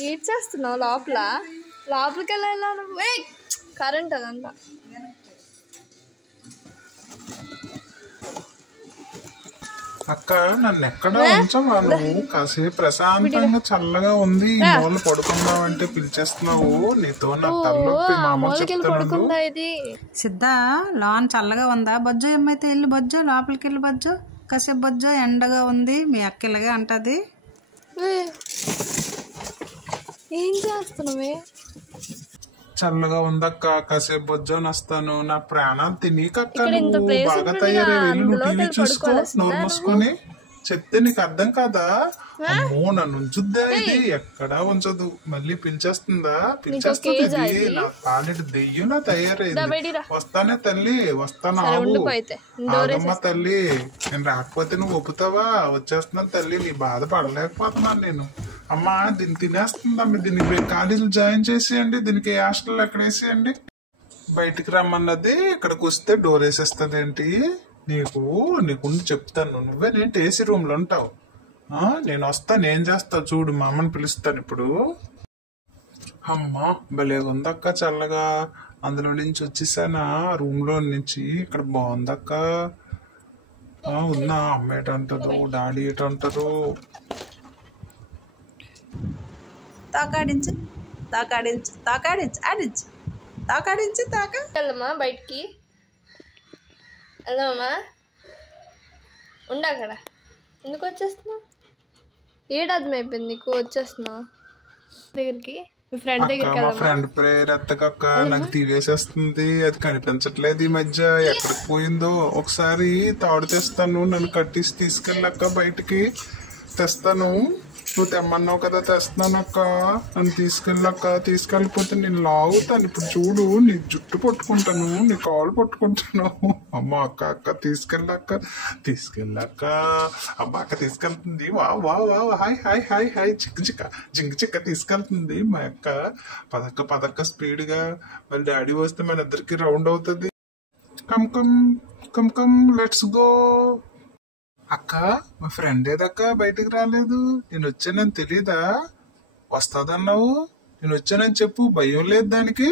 ఏడ్ చేస్తున్నావు లోపలికి వెళ్ళాలా నువ్వు? కరెంట్ అదంతా. అక్క నన్ను ఎక్కడ ఉంచవా నువ్వు? కాసేపు ప్రశాంతంగా చల్లగా ఉంది, ఈ మూల పడుకుందామంటే పిలిచేస్తున్నావు. నీతో నా తలనొప్పి మామూలు చెప్తాను. సిద్ధ లాన్ చల్లగా ఉందా? బొజ్జో ఏమైతే వెళ్ళి బొజ్జో, లోపలికి వెళ్ళి బొజ్జో, కాసేపు బొజ్జో, ఎండగా ఉంది. మీ అక్క ఇలాగే అంటది. ఏం చేస్తున్నావే? చల్లగా ఉందక్క, కాసేపు బొజ్జోని వస్తాను. నా ప్రాణాలు తినీకక్క, నువ్వు బాగా తయారై వెళ్ళి నువ్వు టీవీ చూసుకో, నోరు మూసుకొని. చెప్తే నీకు అర్థం కాదా? అమ్మో నన్ను ఉంచుద్దా ఇది? ఎక్కడా ఉంచదు. మళ్ళీ పిలిచేస్తుందా? పిలిచేస్తుంది ఇది. నా పాలిటి దెయ్యంలా తయారైంది. వస్తానే తల్లి, వస్తాను. ఆగమ్మ తల్లి, నేను రాకపోతే నువ్వు ఒప్పుతావా? వచ్చేస్తున్నాను తల్లి, నీ బాధ పడలేకపోతున్నాను నేను. అమ్మా దీన్ని తినేస్తుందమ్మ, దీనికి కాలేజీలు జాయిన్ చేసేయండి, దీనికి హాస్టల్ ఎక్కడ వేసేయండి. బయటికి రమ్మన్నది, ఇక్కడికి వస్తే డోర్ వేసేస్తుంది ఏంటి? నీకుండి చెప్తాను. నువ్వే నేను ఏసీ రూమ్ లో ఉంటావు. నేను వస్తాను, ఏం చేస్తావు చూడు. మా అమ్మని పిలుస్తాను ఇప్పుడు. అమ్మా భలే ఉందక్క చల్లగా. అందులో నుంచి వచ్చేసానా రూమ్ లో నుంచి. ఇక్కడ బాగుందక్క. ఉన్నా అమ్మ ఏటంటారు, డాడీ ఏటంటారు? తాకాడించు, తాకాడించు, తాకాడించు, ఆడించు, తాకాడించు, వెళ్దామా బయటికి? వెళ్దామా? ఉండ అక్కడ. ఎందుకు వచ్చేస్తున్నావు? ఏడాది అయిపోయింది నీకు వచ్చేస్తున్నావు దగ్గరికి. మీ ఫ్రెండ్ దగ్గరికి. మా ఫ్రెండ్ ప్రేయర్ ఎత్తకక్క, నాకు తీవేసేస్తుంది. అది కనిపించట్లేదు ఈ మధ్య. ఎక్కడికి పోయిందో. ఒకసారి తాడు తెస్తాను, నన్ను కట్టేసి తీసుకెళ్ళక్క బయటికి. తెస్తాను, నువ్వు తెమ్మన్నావు కదా, తెస్తున్నాను అక్క. నన్ను తీసుకెళ్ళక్క. తీసుకెళ్ళిపోతే నేను లాగుతాను. ఇప్పుడు చూడు, నీ జుట్టు పట్టుకుంటాను, నీ కాలు పట్టుకుంటాను. అమ్మ అక్క తీసుకెళ్ళక్క, తీసుకెళ్ళక్క. అమ్మ అక్క తీసుకెళ్తుంది. వా వా వా హాయ్ హాయ్ హాయ్ హాయ్ జింక చిక్క తీసుకెళ్తుంది మా అక్క. పదక్క స్పీడ్గా. మళ్ళీ డాడీ వస్తే మన ఇద్దరికి రౌండ్ అవుతుంది. Come come come come let's go. అక్క మా ఫ్రెండ్ ఏదక్క బయటికి రాలేదు? నేను వచ్చానని తెలీదా? వస్తాదన్నావు, నేను వచ్చానని చెప్పు. భయం లేదు దానికి.